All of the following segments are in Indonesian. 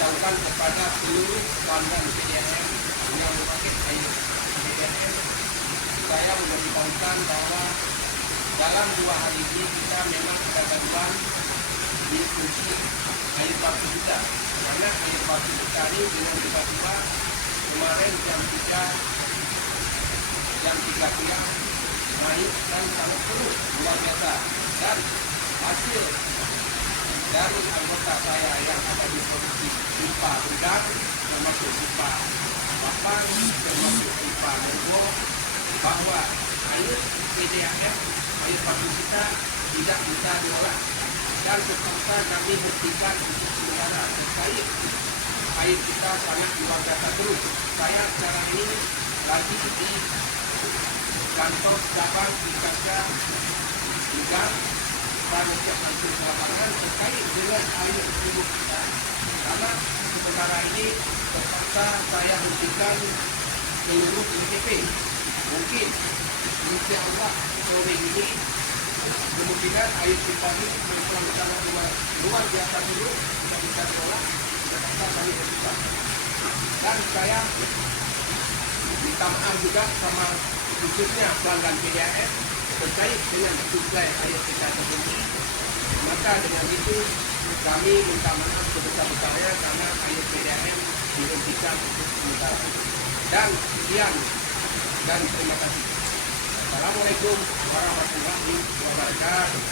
memberitahukan kepada seluruh pelanggan PDAM yang memakai air PDAM, saya memberitahukan bahwa dalam 2 hari ini kita memang ada gangguan di fungsi air baku kita, karena air baku kita ini dengan tiba-tiba kemarin jam 3 siang naik dan sangat penuh luar biasa, dan hasil dari anggota saya yang ada di posisi pipa udang, termasuk pipa Bapak, termasuk pipa Monggo, bahwa air PDAM, air baku kita tidak bisa diolah, dan terpaksa kami hentikan untuk sementara terkait air kita sangat luar biasa terus. Saya sekarang ini lagi di kantor cabang di Kaca juga dan langsung ke lapangan terkait dengan air tersebut kita, karena sementara ini terpaksa saya hentikan seluruh IPP. Mungkin insya Allah sore ini kemungkinan air kita ini sangat luar biasa dulu tidak bisa diolah, terpaksa kami hentikan. Dan saya minta maaf juga sama khususnya pelanggan PDAM terkait dengan suplai air kita terhenti. Maka dengan itu kami minta maaf sebesar-besarnya karena air PDAM dihentikan untuk sementara. Dan sekian dan terima kasih. Assalamualaikum warahmatullahi wabarakatuh.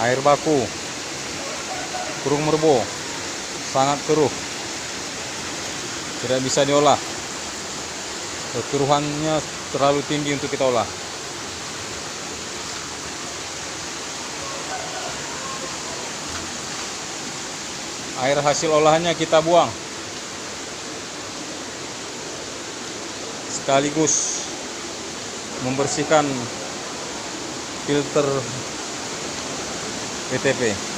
Air baku Kurung Merbo sangat keruh, tidak bisa diolah. Kekeruhannya terlalu tinggi untuk kita olah. Air hasil olahannya kita buang. sekaligus membersihkan filter WTP.